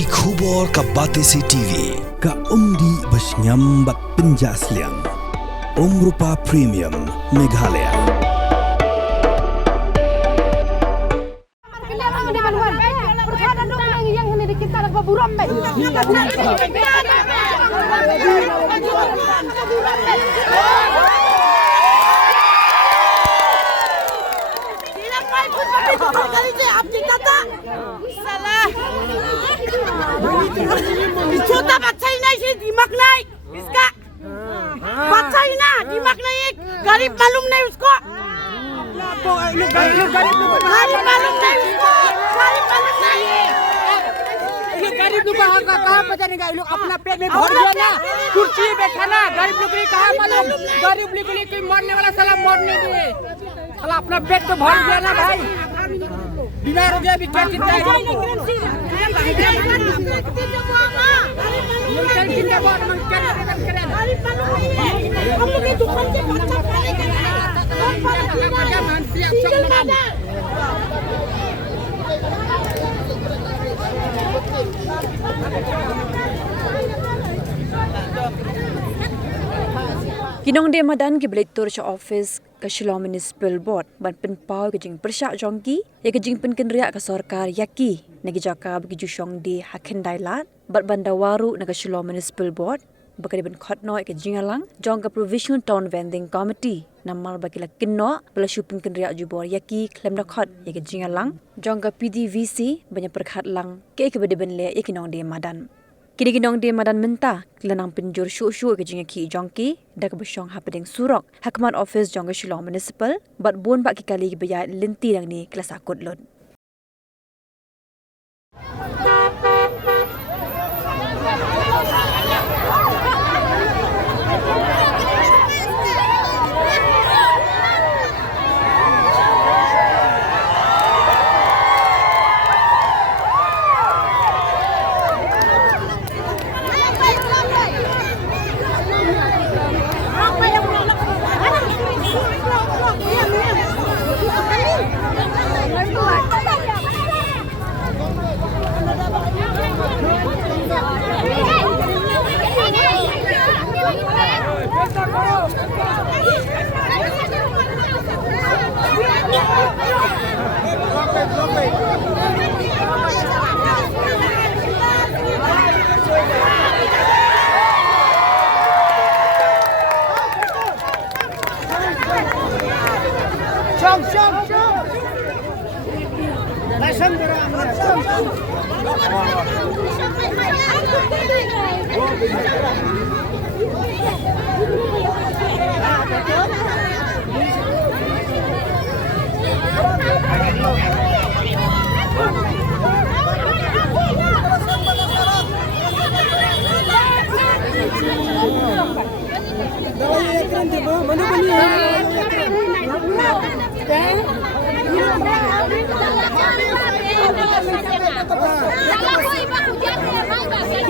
Ki khubor ka Batesi TV ka umdi basnyambak penjaslian Rupa Premium Meghalaya. छोटा बच्चा ही नहीं से दिमाग नहीं इसका बच्चा ही ना दिमाग नहीं गरीब मालूम नहीं उसको गरीब मालूम नहीं उसको गरीब मालूम नहीं गरीब लोग कहाँ पता नहीं लोग अपना पेट में भर गया ना कुर्सी में बैठा ना गरीब लोग कहाँ मालूम गरीब लोग कोई मरने वाला साला मरने दिए साला अपना पेट तो भर गया ना भाई बीमार हो गया अभी क्या चिंता है Kinong dia madan ke belitur cha office ke Shillong Municipal Board ban pen pau ke jing persyak jongki ya ke jing pen kenriak ke sarkar yaki nagi jaka bagi jushong di hakin dailat bat bandawaru na ke Shillong Municipal Board bakari ban khotno ke jingalang jong ke Provisional Town Vending Committee namal bakila kinno bela shupin kenriak jubor yaki klem na khot ya ke jingalang jong ke PDVC banyak perkhat lang ke bede ben le ya kinong dia madan Kini ginong dia madan mentah kelenang penjur syuk-syuk ke jinga ki jongki dak besyong hapeding surok Hakmat Office jongga Shillong Municipal bat bun bak kali bayar lenti dang ni kelas akut lot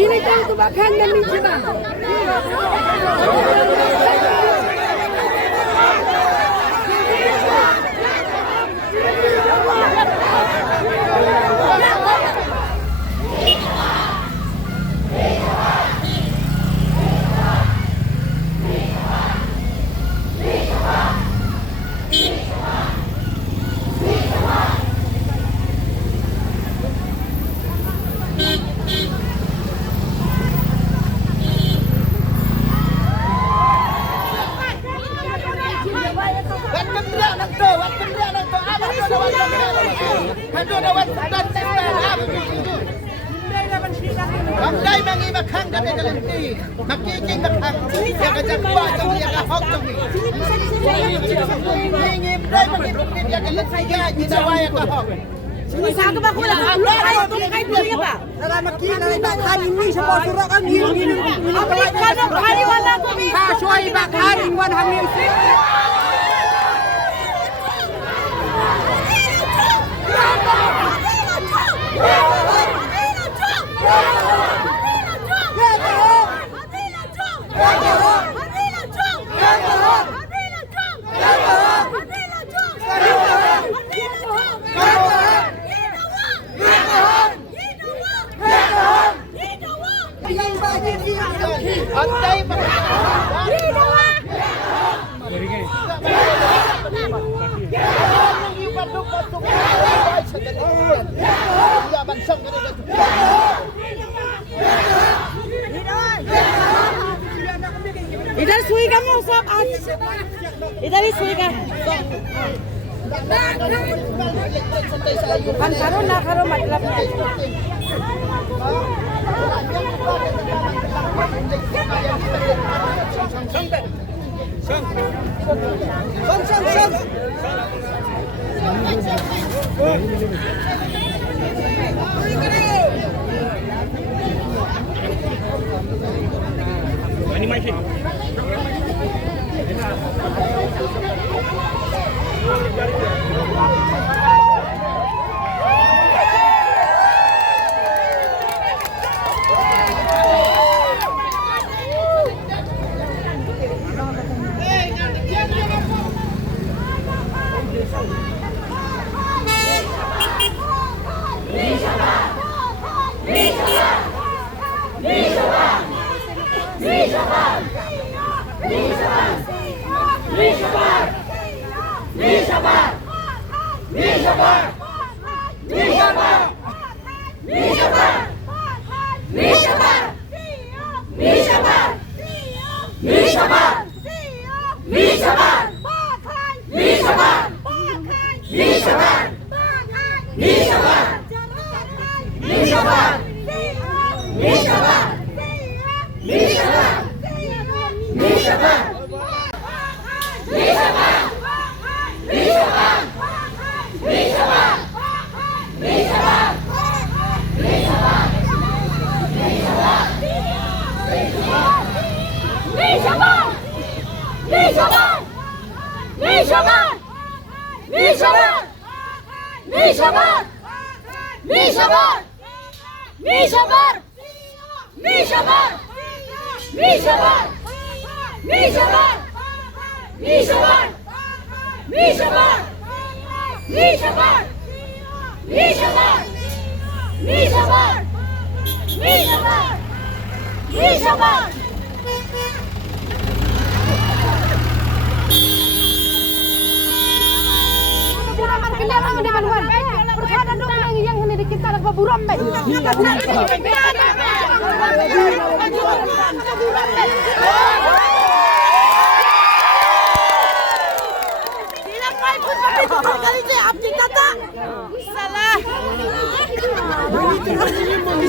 Ini kan tu bahkan demi kita. Đây mà nghĩ mà khăn cái này là làm gì? Mà kia kinh mà khăn, nhà cái chắc qua trong nhà cái hốc trong nghĩ nghiệm đây mà nghĩ một nhà cái lên say ga như đâu ai cái hốc. Saan ka ba ko lang? Ano ay ito kay Puri ba? Dalam makina na bakhan ini semua surat kan ini. Amerikano kali wala ko bi. Kasoi bakhan wan hamil sih. Yeah. Andai इधर सुई का मुंह सब आज इधर ही सुई का हम करो ना करो मतलब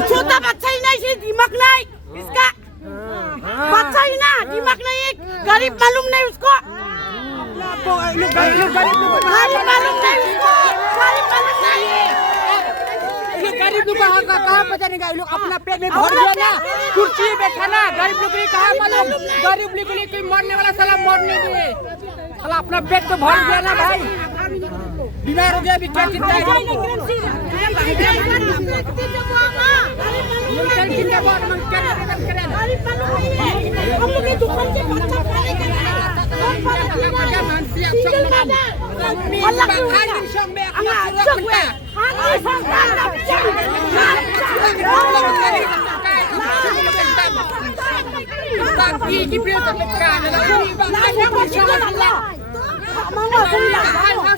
छोटा बच्चा ही नहीं से दिमाग नहीं इसका बच्चा ही ना दिमाग नहीं गरीब मालूम नहीं उसको गरीब मालूम नहीं उसको गरीब लोग कहाँ पता नहीं ये लोग अपना पेट में भर गया ना कुर्सी पे बैठा ना गरीब लोग कहाँ मालूम गरीब लोग कोई मरने वाला साला मरने दिए साला अपना पेट तो भर गया ना भाई बीमार हो गया अभी क्या चिंता है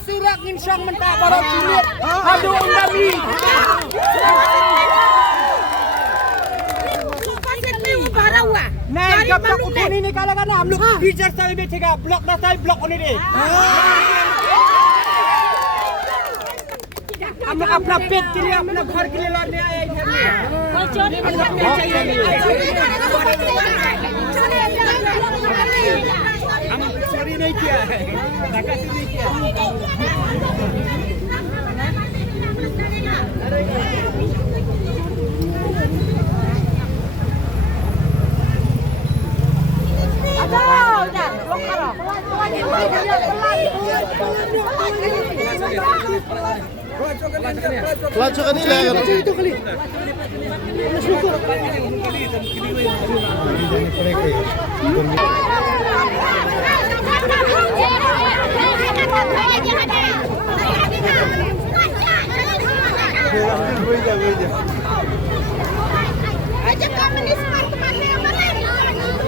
surat insang mentah baru cilik aduh undami नहीं जब तक उठोनी निकालेगा ना हम लोग टीचर साहब बैठेगा ब्लॉक ना साहब ब्लॉक होने दे हम लोग अपना पेट के लिए अपना घर के लिए लड़ने आए हम चोरी नहीं किया है डकैती नहीं किया Pelajar kan ini lah itu kali. Aja komunis teman-temannya mana?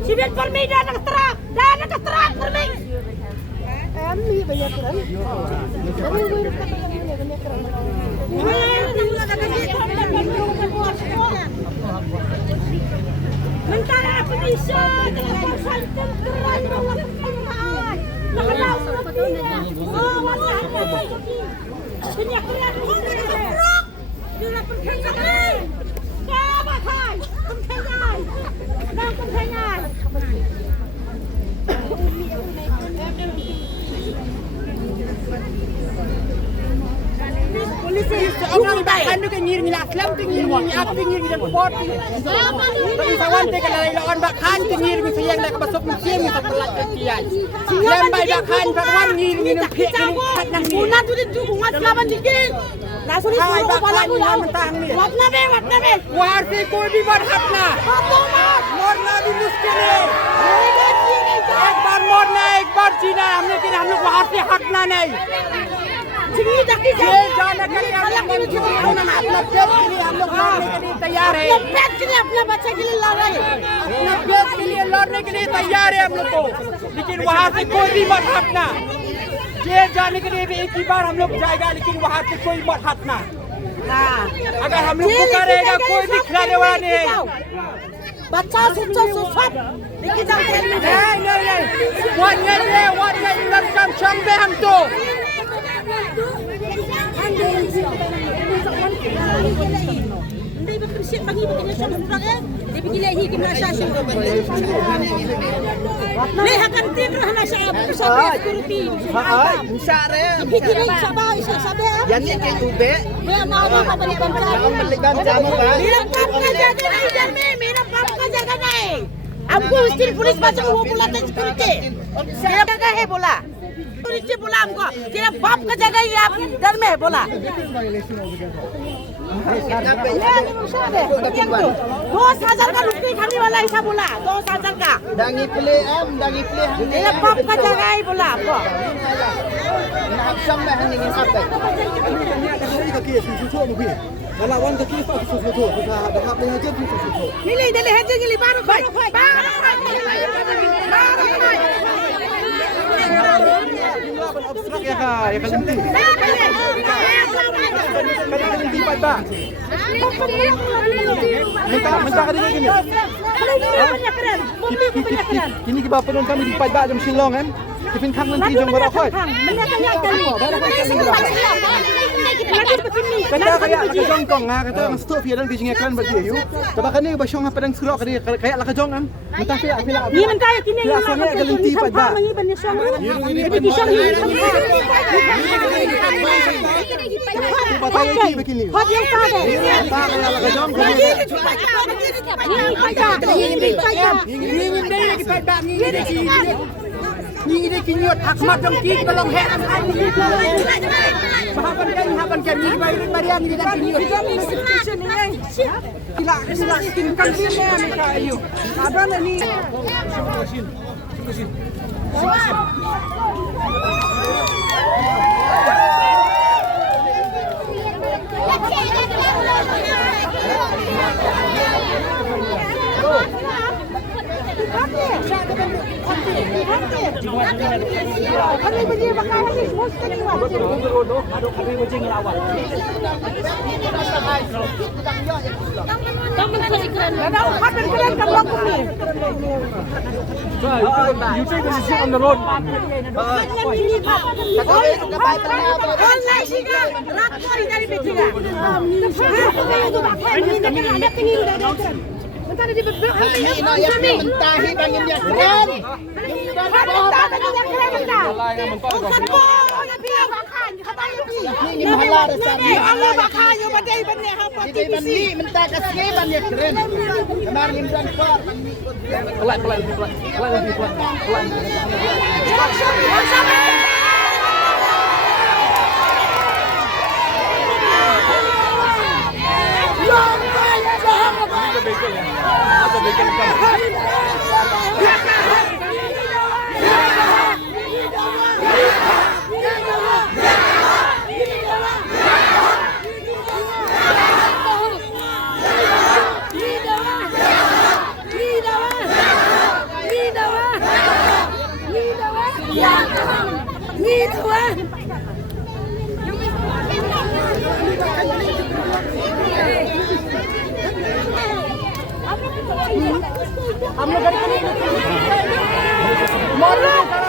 Sibit permi dah nak terang permi. Ni banyak terang. Mentara apa bisa dengan santan terang orang pertanyaan. Nak tahu oh mana banyak terang orang dia pertanyaan. Siapa hai? Pertanyaan. Dah pertanyaan. Orang bahkan tu kan nyir ngilat Islam tu nyir ni apa nyir dan pot. Tapi sawan te kalau lawan bahkan tu nyir bisa yang dah masuk musim kita pelat kiai. Islam bahkan bahkan nyir ni pek ni kat nang ni. Una tu tu umat lawan dikit. Langsung ni kepala aku lah. Watna be. Wahar se koi bhi barhatna. मरना भी मुश्किल है एक बार मरना एक बार जीना है लेकिन हम लोग वहाँ से हटना नहीं ये जाने के लिए हम लोग अपना पेट के लिए हम लोग लड़ने के लिए तैयार है पेट के लिए अपने बच्चे के लिए लड़ रहे हैं अपना पेट के लिए लड़ने के लिए तैयार है हम लोग को लेकिन वहाँ से कोई भी मत हटना जेल जाने के लिए भी एक ही बार हम लोग जाएगा लेकिन वहाँ से कोई मत हटना अगर हम लोग को करेगा कोई भी खिलाने वाला नहीं है बच्चा सुच्चा सुफत लेकिन नहीं what ये लड़का चंबे हम तो Hindi bersih bagi begini sama orang eh. Dia pergi lagi ke Malaysia sini. Leh akan tidur hana syab sampai security. Musare. Pergi lagi sabar sabar. Yang ni ke ube. Dia mau apa balik bangsa. Jangan balik bangsa mu ba. Mera pap ka jaga nahi janme. Mera pap ka jaga nahi. हमको steel police बच्चों को वो बुलाते सिक्योरिटी तेरा जगह है बोला पुलिस बोला हमको तेरा बाप का जगह ही आप डर में है बोला 2000 का लुटने खाने वाला ऐसा बोला 2000 का Dangi play तेरा बाप का जगह है बोला आपको Nak sampai hanging apa? Lawan kaki pak susu dah dah boleh aja susu. Nilai dari haji gili baru koi. Abstrak ya kak, ya kan nanti. Nanti pak. Mentah kali ni. Kini kita penonton kami di Pak jam Shillong kan. Kipin khang nanti jong berokoi. Kata kayak laka jong kong ha, kata ang stop ya dan kijing ekran berdiyu. Tapi kan ni basyong ha padang surok kayak laka jong am. Mentah pila. Ni mentah kini yang nak gelenti Pak Ba. Bapak lagi begini. Hot yang tadi. Laka jong kong. Ni dia kinyot akmat dong ki tolong hek Bahapan kan ni barian ni dan kinyot Kila kan ni mereka ayo ada ni Kami berdiri bakal habis bos tadi wajib. Kamu nak iklan? Ada apa iklan kamu aku ni? You take the decision on the road. Online sih rakor dari Betina. Mentari di bebek. Ina yang mentahi bangin dia keren. Bukan boh, dia bilang makan. Kata dia. Ini mahala rasa. Allah makan yo badai banyak apa Jadi bani mentah kasih bani keren. Kemarin bulan kuar. Pelan.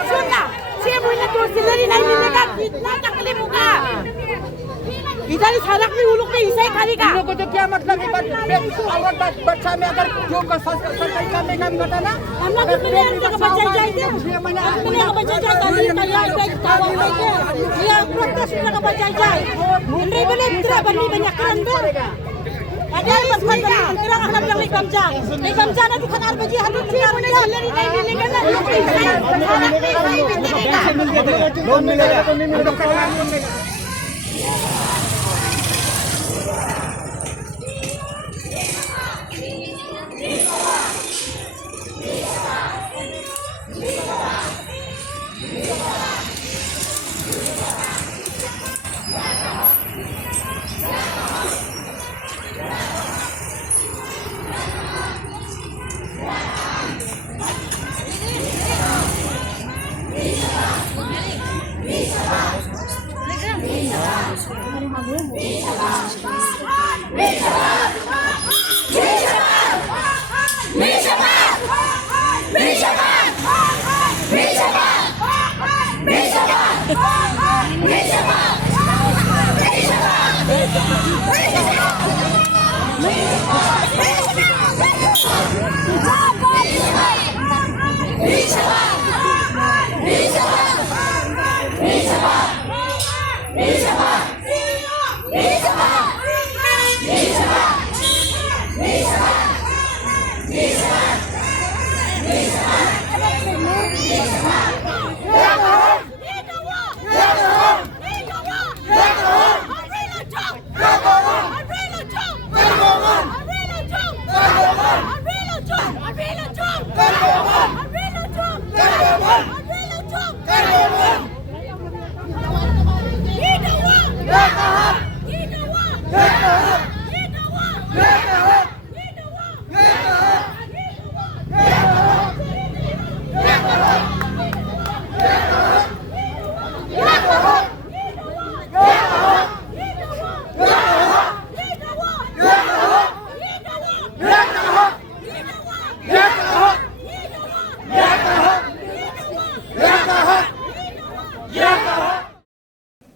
Sudah, saya boleh tu sendiri naik ni mereka kita tak boleh buka. Kita ni sarak ni uluk ni isai kali ka. लोगों को क्या मतलब है औरत बच्चा में अगर जो सरकारी काम में काम करता ना हम लोग भी नहीं अंदर का बच्चा जाएगा। हम लोग का बच्चा जाएगा नहीं तैयार बैठ तावा बैठ। ये प्रकाश का बच्चा जाए। नहीं बने इतना बनी banyak अंदर. Ada yang bukan kira akan yang lebih bamjang nanti kan arbaji halus dia mana sendiri naik ni kan loan मिलेगा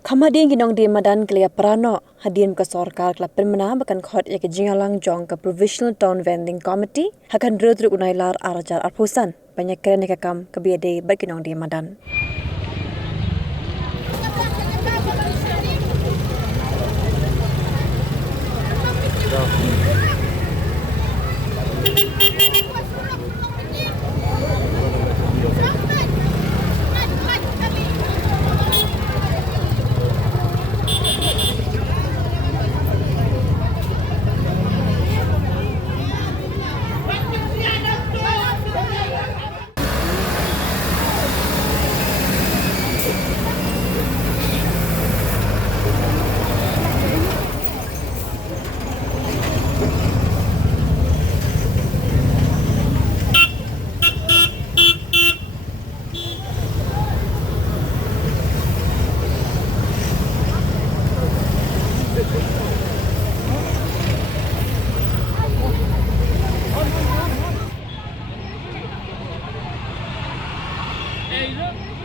Khamadin ginong di madan kelia prano hadin ke sarkar kala permana bakan khot ya ke jingalang jong ke provisional town vending committee hakan drudruk unailar arajar arpusan banyak keren kam ke biade baginong di madan. Eh,